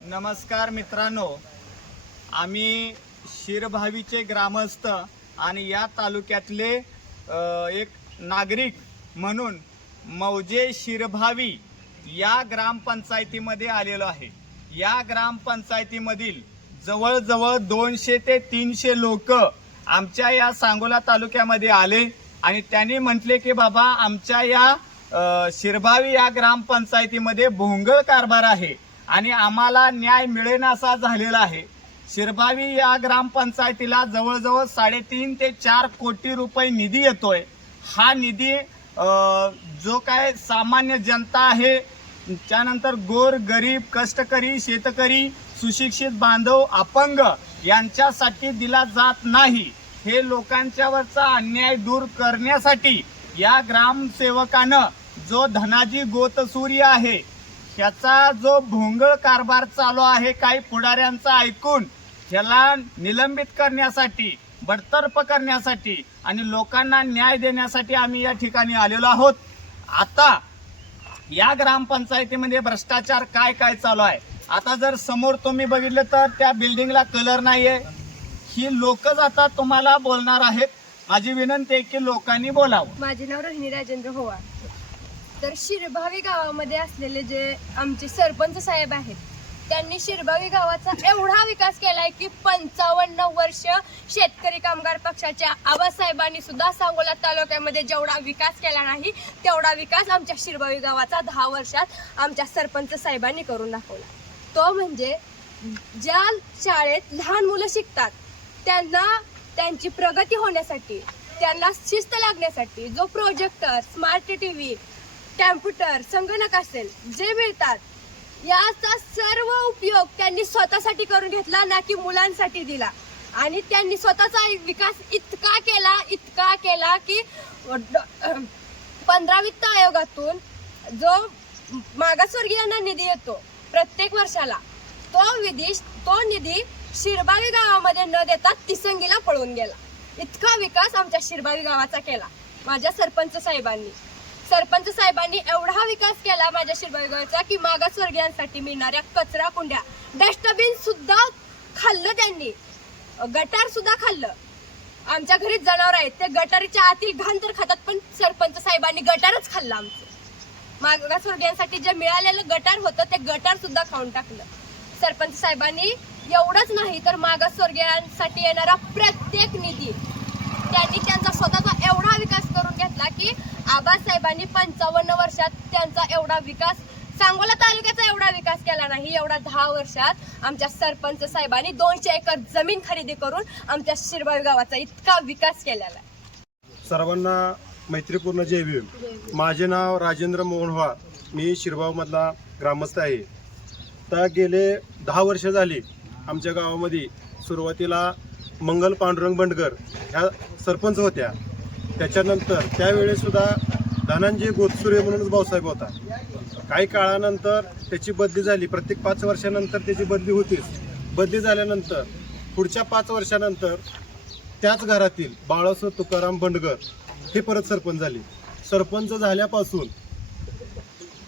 नमस्कार मित्रांनो, आम्ही शिरभावीचे ग्रामस्थ आणि या तालुक्यातले एक नागरिक म्हणून मौजे शिरभावी या ग्रामपंचायतीमध्ये आलेलो आहे। या ग्रामपंचायतीमधील जवळजवळ 200 ते 300 लोक आमच्या या सांगोला तालुक्यामध्ये आले आणि त्यांनी म्हटले की बाबा आमच्या या शिरभावी या ग्रामपंचायतीमध्ये भोंगळ कारभार आहे आणि आम्हाला न्याय मिळेनासा झालेला आहे। शिरभावी या ग्रामपंचायतीला जवळजवळ 3.5 ते 4 कोटी रुपये निधी येतोय। हा निधी जो काय सामान्य जनता आहे, त्यानंतर गोर गरीब कष्टकरी शेतकरी सुशिक्षित बांधव अपंग यांच्यासाठी दिला जात नाही। हे लोकांच्यावरचा अन्याय दूर करण्यासाठी या ग्रामसेवकानं जो धनाजी गोतसुरी आहे ह्याचा जो भोंगळ कारभार चालू आहे काही पुढाऱ्यांचा ऐकून ह्याला निलंबित करण्यासाठी, बडतर्फ करण्यासाठी आणि लोकांना न्याय देण्यासाठी आम्ही या ठिकाणी आलेलो आहोत। आता या ग्रामपंचायतीमध्ये भ्रष्टाचार काय काय चालू आहे, आता जर समोर तुम्ही बघितलं तर त्या बिल्डिंगला कलर नाहीये। ही लोकच आता तुम्हाला बोलणार आहेत। माझी विनंती आहे की लोकांनी बोलावं। माझे नाव रोहिणी राजेंद्र होवा। तर शिरभावी गावामध्ये असलेले जे आमचे सरपंच साहेब आहेत त्यांनी शिरभावी गावाचा एवढा विकास केलाय की 55 वर्ष शेतकरी कामगार पक्षाच्या आबासाहेबांनी सुद्धा सांगोला तालुक्यामध्ये जेवढा विकास केला नाही तेवढा विकास आमच्या शिरभावी गावाचा 10 वर्षात आमच्या सरपंच साहेबांनी करून दाखवला। तो म्हणजे ज्या शाळेत लहान मुलं शिकतात त्यांना त्यांची प्रगती होण्यासाठी, त्यांना शिस्त लागण्यासाठी जो प्रोजेक्टर, स्मार्ट टीव्ही, कॅम्प्युटर, संगणक असेल जे मिळतात याचा सर्व उपयोग त्यांनी स्वतःसाठी करून घेतला, ना की मुलांसाठी दिला। आणि त्यांनी स्वतःचा विकास इतका केला की 15 वित्त आयोगातून जो मागासवर्गीयांना निधी येतो प्रत्येक वर्षाला, तो निधी शिरभावी गावामध्ये न देता तिसंगीला पळून गेला। इतका विकास आमच्या शिरभावी गावाचा केला माझ्या सरपंच साहेबांनी एवढा विकास केला माझ्या शिरभावी गावाचा की मागासवर्गीयांसाठी मिळणाऱ्या कचरा कुंड्या, डस्टबिन सुद्धा खाल्लं त्यांनी, गटार सुद्धा खाल्लं। आमच्या घरी जनावर आहेत ते गटारीच्या आतील घाण तर खातात, पण सरपंच साहेबांनी गटारच खाल्लं आमचं। मागासवर्गीयांसाठी जे मिळालेलं गटार होतं ते गटार सुद्धा खाऊन टाकलं सरपंच साहेबांनी। एवढंच नाही तर मागासवर्गीयांसाठी येणारा प्रत्येक निधी त्यांनी त्यांचा स्वतःचा एवढा विकास करून घेतला की आबासाहेबांनी 55 वर्षात त्यांचा एवढा विकास, सांगोला तालुक्याचा एवढा विकास केला नाही एवढा 10 वर्षात आमच्या सरपंच साहेबांनी 200 एकर जमीन खरेदी करून आमच्या शिरभावी गावाचा इतका विकास केलेला आहे। सर्वांना मैत्रीपूर्ण जय भीम। माझे नाव राजेंद्र मोहन होवा, मी शिरभाव मधला ग्रामस्थ आहे। तर गेले 10 वर्ष झाली आमच्या गावामध्ये सुरुवातीला मंगल पांडुरंग बंडगर ह्या सरपंच होत्या, त्याच्यानंतर त्यावेळेस सुद्धा धनाजी गोतसुरे म्हणून भाऊसाहेब होता। काही काळानंतर त्याची बदली झाली, प्रत्येक 5 वर्षानंतर त्याची बदली होतीच। बदली झाल्यानंतर पुढच्या 5 वर्षानंतर त्याच घरातील बाळासाहेब तुकाराम बंडगर हे परत सरपंच झाले। सरपंच झाल्यापासून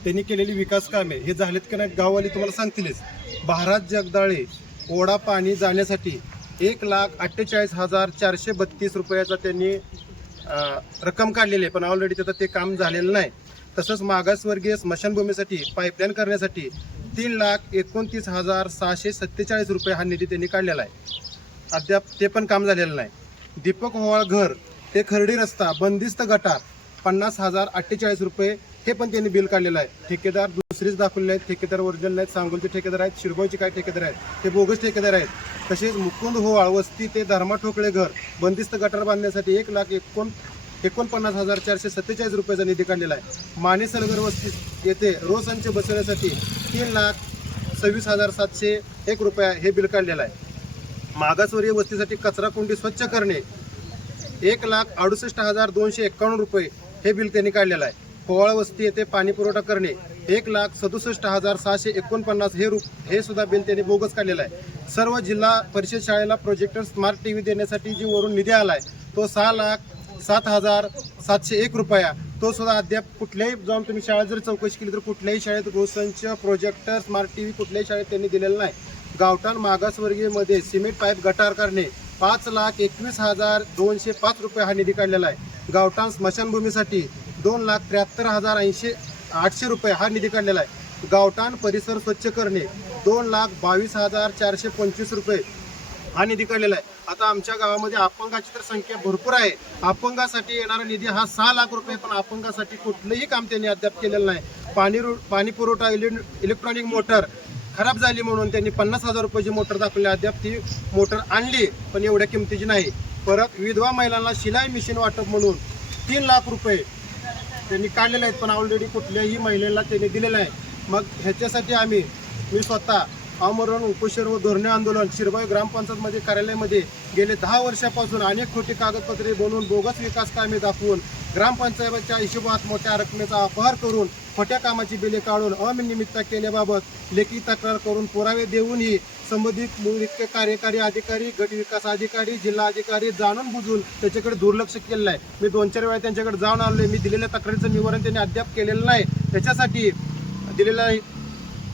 त्यांनी केलेली विकास कामे हे झालेत की नाही गाववाली तुम्हाला सांगतीलच। भारत जगदाळे ओढा पाणी जाण्यासाठी 1,48,432 रुपयाचा त्यांनी रक्कम काढलेली आहे, पण ऑलरेडी त्याचं ते काम झालेलं नाही। तसंच मागासवर्गीय स्मशानभूमीसाठी पाईपलाईन करण्यासाठी 3,29,647 रुपये हा निधी त्यांनी काढलेला आहे, अद्याप ते पण काम झालेलं नाही। दीपक होवाळ घर ते खर्डी रस्ता बंदिस्त गटार 50,048 रुपये हे पण त्यांनी बिल काढलेलं आहे। ठेकेदार दुसरेच दाखवले आहेत, ठेकेदार ओरिजिनल आहेत, सांगोलचे ठेकेदार आहेत, शिरगावचे काय ठेकेदार आहेत ते बोगस ठेकेदार आहेत। तसेच मुकुंद होवाळ वस्ती ते धर्मा ठोकळे घर बंदिस्त गटार बांधण्यासाठी 1,49,447 रुपयाचा निधी काढलेला आहे। माने सलगर वस्ती येथे रोसांचे बसवण्यासाठी 3,26,701 रुपया हे बिल काढलेलं आहे। मागासवर्गीय वस्तीसाठी कचरा कुंडी स्वच्छ करणे 1,68,251 रुपये हे बिल त्यांनी काढलेलं आहे। पोवाळ वस्ती येथे पाणी पुरवठा करणे 1,67,649 हे सुद्धा बिल त्यांनी बोगस काढलेलं आहे। सर्व जिल्हा परिषद शाळेला प्रोजेक्टर स्मार्ट टीव्ही देण्यासाठी जी वरून निधी आलाय तो 6,07,701 रुपया तो सुद्धा अद्याप कुठल्याही जाऊन तुम्ही शाळेत जर चौकशी केली तर कुठल्याही शाळेत गृहसंच, प्रोजेक्टर, स्मार्ट टीव्ही कुठल्याही शाळेत त्यांनी दिलेलं नाही. गावठाण मागासवर्गीयमध्ये सिमेंट पाईप गटार करणे 5,21,205 रुपये हा निधी काढलेला आहे. गावठाण स्मशानभूमीसाठी 2,73,800 रुपये हा निधी काढलेला आहे. गावठाण परिसर स्वच्छ करणे 2,22,425 रुपये हा निधी काढलेला आहे. आता आमच्या गावामध्ये अपंगाची तर संख्या भरपूर आहे. अपंगासाठी येणारा निधी हा 6 लाख रुपये, पण अपंगासाठी कुठलंही काम त्यांनी अद्याप केलेलं नाही. पाणी पुरवठा इलेक्ट्रॉनिक मोटर खराब झाली म्हणून त्यांनी 50,000 रुपयाची मोटर दाखवली. अद्याप ती मोटर आणली, पण एवढ्या किमतीची नाही. परत विधवा महिलांना शिलाई मशीन वाटप म्हणून 3 लाख रुपये त्यांनी काढलेले आहेत, पण ऑलरेडी कुठल्याही महिलेला त्यांनी दिलेलं आहे. मग ह्याच्यासाठी मी स्वतः आमरण उपोषण व धोरणे आंदोलन शिरबाई ग्रामपंचायतमध्ये कार्यालयामध्ये गेले 10 वर्षापासून अनेक खोटी कागदपत्रे बनवून बोगस विकास कामे दाखवून ग्रामपंचायतीच्या हिशोबात मोठ्या रकमेचा अपहार करून खोट्या कामाची बिले काढून अनियमितता केल्याबाबत लेखी तक्रार करून पुरावे देऊनही संबंधित मुख्य कार्यकारी अधिकारी, गट विकास अधिकारी, जिल्हा अधिकारी जाणून बुजून त्याच्याकडे दुर्लक्ष केलेलं आहे. मी 2-4 वेळा त्यांच्याकडे जाऊन आलोय. मी दिलेल्या तक्रारीचं निवारण त्यांनी अद्याप केलेलं नाही. त्याच्यासाठी दिलेला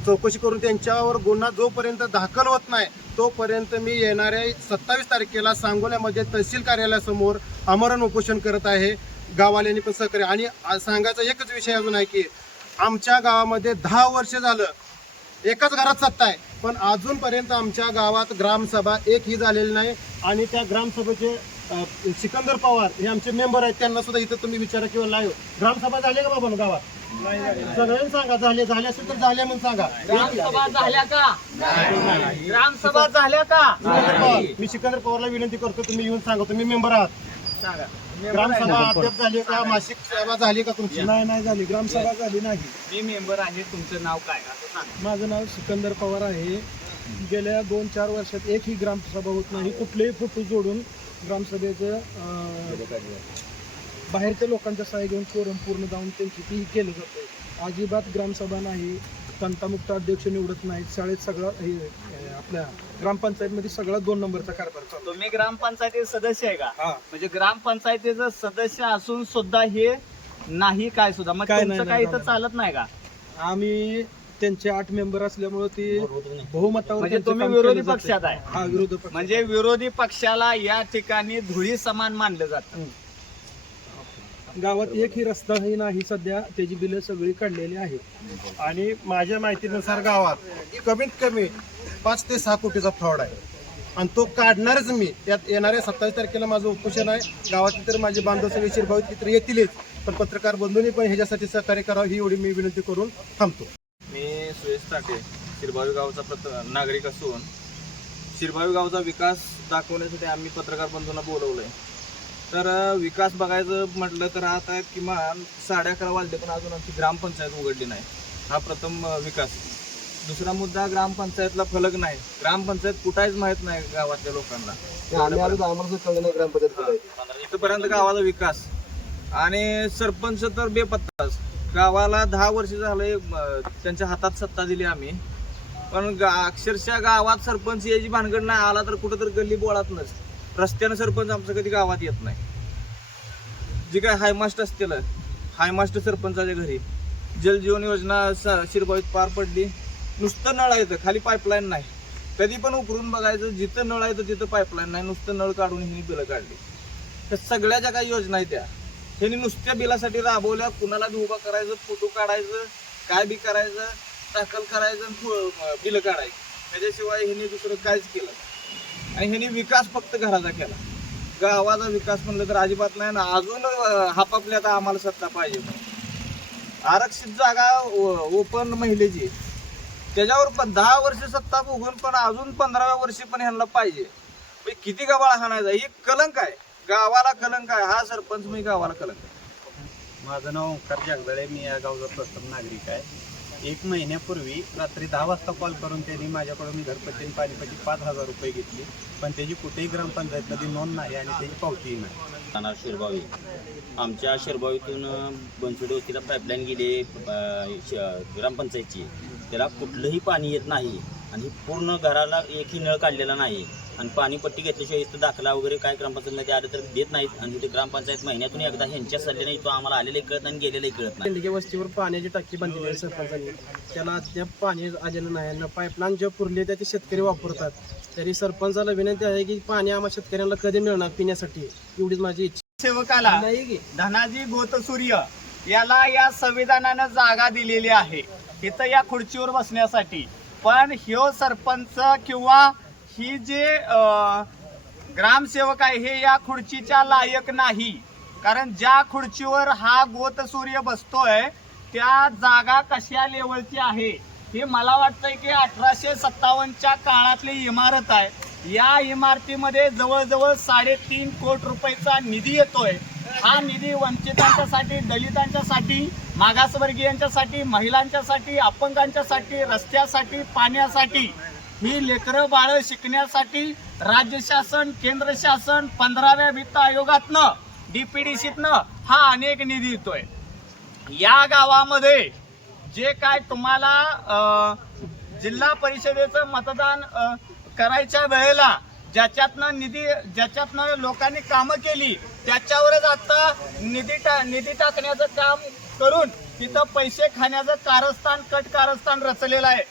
चौकशी करून त्यांच्यावर गुन्हा जोपर्यंत दाखल होत नाही तोपर्यंत मी येणाऱ्या 27 तारखेला सांगोल्यामध्ये तहसील कार्यालयासमोर आमरण उपोषण करत आहे. गाववाल्यांनी पण सहकार्य. आणि सांगायचा एकच विषय अजून आहे की आमच्या गावामध्ये 10 वर्ष झालं एकाच घरात सत्ता आहे, पण अजूनपर्यंत आमच्या गावात ग्रामसभा एकही झालेली नाही. आणि त्या ग्रामसभेचे सिकंदर पवार हे आमचे मेंबर आहेत, त्यांना सुद्धा इथं तुम्ही विचारा किंवा लाईव्ह ग्रामसभा झाली का बाबा गावात? सगळ्यांनी सांगा. झाले असेल तर झाले म्हणून सांगा. ग्रामसभा झाल्या का? ग्रामसभा झाल्या का? मी सिकंदर पवारला विनंती करतो, तुम्ही येऊन सांगा. तुम्ही मेंबर आहात. ग्रामसभा अद्याप झाली का? मासिक सभा झाली का तुमची? नाही झाली. ग्रामसभा झाली नाही. मी मेंबर आहे. तुमचं नाव काय असं सांगा. माझं नाव सिकंदर पवार आहे. गेल्या 2-4 वर्षात एकही ग्रामसभा होत नाही. कुठलेही फोटो जोडून ग्रामसभेचं बाहेरच्या लोकांच्या सहाय्य घेऊन कोरम पूर्ण जाऊन त्यांची ती केलं जाते. अजिबात ग्रामसभा नाही. तंटामुक्त अध्यक्ष निवडत नाहीत. शाळेत सगळं आपल्या ग्रामपंचायतमध्ये सगळा 2 नंबरचा कारभार चालतो. तुम्ही ग्रामपंचायतीचे सदस्य आहे का? हा. म्हणजे ग्रामपंचायतीचं सदस्य असून सुद्धा हे नाही काय सुद्धा मग काय तुमचं नाही, काही नाही, इथं चालत नाही का? आम्ही त्यांचे 8 मेंबर असल्यामुळे ते बहुमतावर म्हणजे त्यांचं तुम्ही काम विरोधी केलं जातं. पक्षात आहे. हा, विरोधी पक्ष. म्हणजे विरोधी पक्षाला या ठिकाणी धुळी समान मानलं जातं. गावात एकही रस्ताही नाही सध्या. त्याची बिलं सगळी काढलेली आहेत. आणि माझ्या माहितीनुसार गावात कमीत कमी 5 ते 6 कोटीचा फ्रॉड आहे, आणि तो काढणारच मी. त्यात येणाऱ्या 27 तारखेला माझं उपोषण आहे. गावातले तर माझे बांधव सगळे शिरभावित चित्र येतीलच, पण पत्रकार बंधूंनी पण ह्याच्यासाठी सहकार्य करावं ही एवढी मी विनंती करून थांबतो. मी सुयश टाटे शिरभावी गावचा नागरिक असून शिरभावी गावचा विकास दाखवण्यासाठी आम्ही पत्रकार बंधूंना बोलवलंय. तर विकास बघायचं म्हटलं तर आता किमान 11:30 वाजले पण अजून आमची ग्रामपंचायत उघडली नाही. हा प्रथम विकास. दुसरा मुद्दा, ग्रामपंचायतला फलक नाही. ग्रामपंचायत कुठायच माहित नाही गावातल्या लोकांना. इथपर्यंत गावाचा विकास आणि सरपंच तर बेपत्ताच. गावाला 10 वर्ष झाले त्यांच्या हातात सत्ता दिली आम्ही, पण अक्षरशः गावात सरपंच याची भानगड नाही. आला तर कुठं तर गल्ली बोळातनच रस्त्यानं सरपंच आमचं कधी गावात येत नाही. जी काय हायमास्ट असतील हायमास्ट सरपंचाच्या घरी जलजीवन योजना शिरभावीत पार पडली. नुसतं नळ आहे, खाली पाईपलाईन नाही. कधी पण उकरून बघायचं, जिथं नळ आहे तिथं पाईपलाईन नाही. नुसतं नळ काढून हिनी बिलं काढली. तर सगळ्या ज्या काही योजना आहेत त्या ह्यांनी नुसत्या बिलासाठी राबवल्या. कुणाला बी उभा करायचं, फोटो काढायचं, काय बी करायचं, दाखल करायचं, बिलं काढायचं. त्याच्याशिवाय ह्यांनी दुसरं काहीच केलं. आणि ह्यांनी विकास फक्त घराचा केला. गावाचा विकास म्हणलं तर अजिबात नाही ना. अजून हापापल्या आता आम्हाला सत्ता पाहिजे. आरक्षित जागा ओपन महिलेची त्याच्यावर पण 10 वर्ष सत्ता भोगून पण अजून 15व्या वर्षी पण ह्यांना पाहिजे. किती गबाळ हाणायचा, ही कलंक आहे. गावाला कलंक आहे. हा सरपंच मी गावाला कलंक आहे. माझं नाव ओंकार जगदळे. मी या गावचा प्रथम नागरिक आहे. 1 महिन्यापूर्वी रात्री 10 वाजता कॉल करून त्यांनी माझ्याकडून घरपट्टी आणि पाणीपट्टी 5,000 रुपये घेतली, पण त्याची कुठेही ग्रामपंचायतमध्ये नोंद नाही आणि त्याची पावतीही नाही. राहणार शिरभावी. आमच्या शिरभावीतून बनसोडे वस्तीला पाईपलाईन गेली ग्रामपंचायतची. त्याला कुठलंही पाणी येत नाही आणि पूर्ण घराला एकही नळ काढलेला नाही. आणि पाणीपट्टी घेतल्याशिवाय इथं दाखला वगैरे काय ग्रामपंचायतमध्ये आलं तर देत नाहीत आणि इथे ग्रामपंचायत महिन्यातून एकदा ह्यांच्या सल्ल्याने तो आम्हाला आलेले कळत आणि गेलेले कळत नाही. शेंडगे वस्तीवर पाण्याची टाकी बांधलेली आहे सरपंचांनी, त्याला अद्याप पाणी आलेलं नाही. पाईपलाईन जे पुरले ते शेतकरी वापरतात. तरी सरपंचाला विनंती आहे की पाणी आम्हा शेतकऱ्यांना कधी मिळणार पिण्यासाठी, एवढीच माझी इच्छा. सेवकाला नाही की धनाजी गोतसूर्य याला या संविधानानं जागा दिलेली आहे इथं या खुर्चीवर बसण्यासाठी, पण ह्यो सरपंच किंवा ही जे ग्रामसेवक आहे हे या खुर्चीच्या लायक नाही. कारण ज्या खुर्चीवर हा गोतसूर्य बसतोय त्या जागा कशा लेवलची आहे हे मला वाटतंय की 1857च्या काळातली इमारत आहे. या इमारतीमध्ये जवळजवळ 3.5 कोटी रुपयाचा निधी येतोय. हा निधी वंचितांच्यासाठी, दलितांच्यासाठी, मागासवर्गीयांच्यासाठी, महिलांच्यासाठी, अपंगांच्यासाठी, रस्त्यासाठी, पाण्यासाठी, ही लेकरं बाळं शिकण्यासाठी राज्य शासन, केंद्र शासन, 15व्या वित्त आयोगातनं, DPDCतनं हा अनेक निधी येतोय. या गावामध्ये जे काय तुम्हाला जिल्हा परिषदेचं मतदान करायच्या वेळेला ज्याच्यातनं लोकांनी कामं केली त्याच्यावरच आता निधी टाकण्याचं काम करून तिथं पैसे खाण्याचं कट कारस्थान रचलेलं आहे.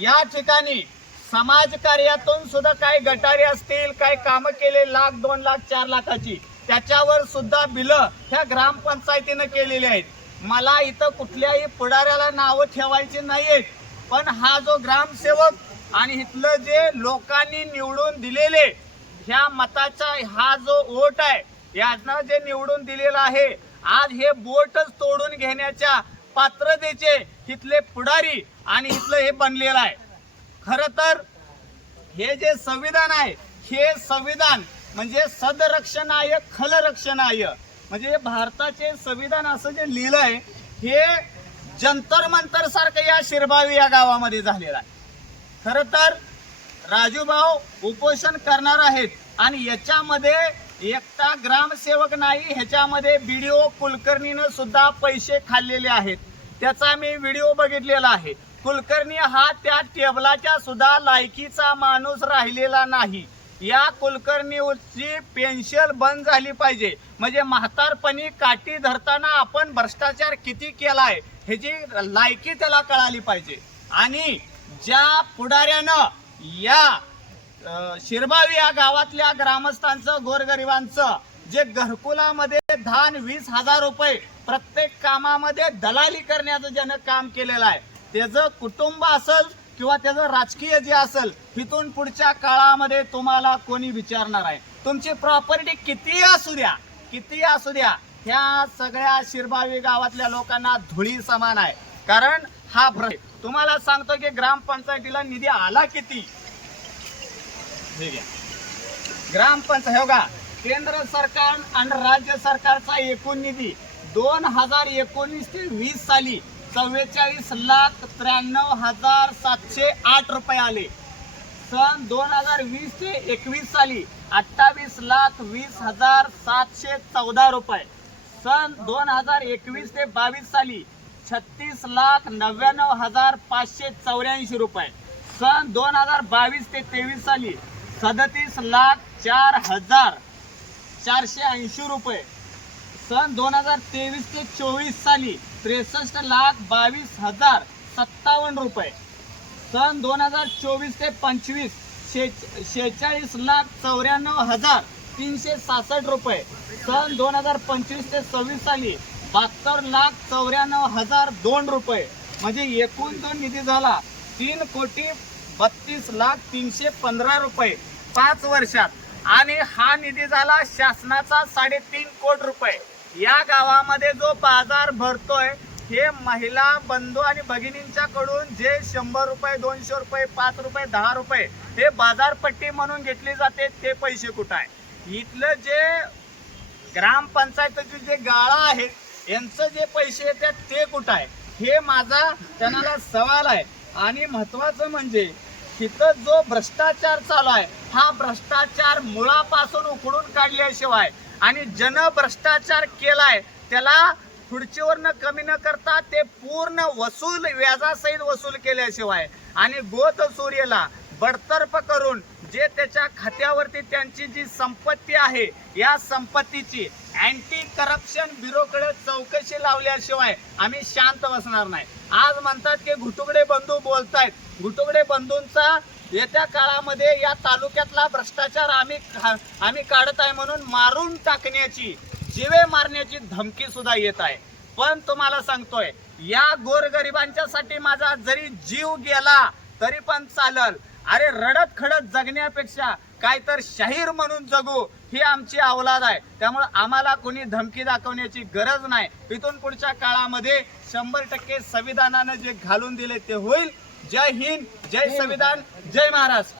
या ठिकाणी समाजकार्यातून सुद्धा काही गटारी असतील, काही कामं केले 1 लाख, 2 लाख, 4 लाखाची, त्याच्यावर सुद्धा बिलं ह्या ग्रामपंचायतीनं केलेली आहेत. मला इथं कुठल्याही पुढाऱ्याला नावं ठेवायची नाहीत, पण हा जो ग्रामसेवक आणि इथलं जे लोकांनी निवडून दिलेले ह्या मताचा हा जो वोट आहे यातनं जे निवडून दिलेलं आहे, आज हे बोटच तोडून घेण्याच्या पात्रतेचे इथले पुढारी आणि इथलं हे बनलेलं आहे. खरं तर हे जे संविधान आहे हे संविधान म्हणजे सदरक्षणाय खलरक्षणाय, म्हणजे भारताचे संविधान असं जे लिहिलंय हे जंतर मंतर सारखं या शिरभावी या गावामध्ये झालेलं आहे. खरं तर राजूभाऊ उपोषण करणार आहेत आणि याच्यामध्ये एकटा ग्रामसेवक नाही, ह्याच्यामध्ये BDO कुलकर्णीनं सुद्धा पैसे खाल्लेले आहेत. त्याचा मी व्हिडिओ बघितलेला आहे. कुलकर्णी हा त्या टेबलाच्या सुद्धा लायकीचा माणूस राहिलेला नाही. या कुलकर्णीची पेन्शन बंद झाली पाहिजे, म्हणजे म्हातारपणी काठी धरताना आपण भ्रष्टाचार किती केलाय ह्याची लायकी त्याला कळाली पाहिजे. आणि ज्या पुढाऱ्यानं या शिरभावी या गावातल्या ग्रामस्थांचं, गोरगरिबांचं जे घरकुलामध्ये 10-20 रुपये प्रत्येक कामामध्ये दलाली करण्याचं ज्यानं काम केलेलं आहे, त्याचं कुटुंब असेल किंवा त्याचं राजकीय जे असेल, इथून पुढच्या काळामध्ये तुम्हाला कोणी विचारणार आहे. तुमची प्रॉपर्टी किती असू द्या, ह्या सगळ्या शिरभावी गावातल्या लोकांना धुळी समान आहे. कारण हा तुम्हाला सांगतो की ग्रामपंचायतीला निधी आला किती. ग्रामपंचायत हो का, केंद्र सरकार आणि राज्य सरकारचा एकूण निधी 2019 ते 20 साली 44,93,708 रुपये आले. सन 2020 ते 21 साली 28,20,714 रुपये. सन 2021 ते 22 साली 36,99,584 रुपये. सन 2022 ते 23 साली 37,04,480 रुपये. सन 2023 ते 24 साली 63,22,057 रुपये. सन 2024 ते 25 46,94,366 रुपये. सन 2025 ते 26 साली 72,94,002 रुपये. म्हणजे एकूण जो निधी झाला 3,32,03,15 रुपये 5 वर्षात. आणि हा निधी झाला शासनाचा 3.5 कोटी रुपये. या गावामध्ये जो बाजार भरतोय हे महिला बंधू आणि भगिनींच्याकडून जे 100 रुपये, 200 रुपये, 5 रुपये, 10 रुपये हे बाजारपट्टी म्हणून घेतली जाते, ते पैसे कुठं आहे? इथलं जे ग्रामपंचायतीचे जे गाळा आहेत यांचं जे पैसे येतात ते कुठं आहे? हे माझा त्यांना सवाल आहे. आणि महत्वाचं म्हणजे इथं जो भ्रष्टाचार चालू आहे हा भ्रष्टाचार मुळापासून उखडून काढल्याशिवाय आणि जन भ्रष्टाचार केलाय त्याला खुर्चीवरनं कमी न करता ते पूर्ण व्याजासहित वसूल केल्याशिवाय आणि गोतसूर्याला बडतर्फ करून जे त्याच्या खात्यावरती त्यांची जी संपत्ती आहे या संपत्तीची अँटी करप्शन ब्युरोकडे चौकशी लावल्याशिवाय आम्ही शांत बसणार नाही. आज म्हणतात की घुटुगडे बंधू बोलतायत. घुटुगडे बंधूंचा येत्या काळामध्ये या तालुक्यातला भ्रष्टाचार आम्ही काढत आहे म्हणून मारून टाकण्याची, जीवे मारण्याची धमकी सुद्धा येत आहे. पण तुम्हाला सांगतोय, या गोरगरिबांच्यासाठी माझा जरी जीव गेला तरी पण चालल. अरे रडत खडत जगण्यापेक्षा काय तर शाहीर म्हणून जगू ही आमची अवलाद आहे. त्यामुळे आम्हाला कोणी धमकी दाखवण्याची गरज नाही. इथून पुढच्या काळामध्ये 100% संविधानानं जे घालून दिले ते होईल. जय हिंद, जय संविधान, जय महाराष्ट्र.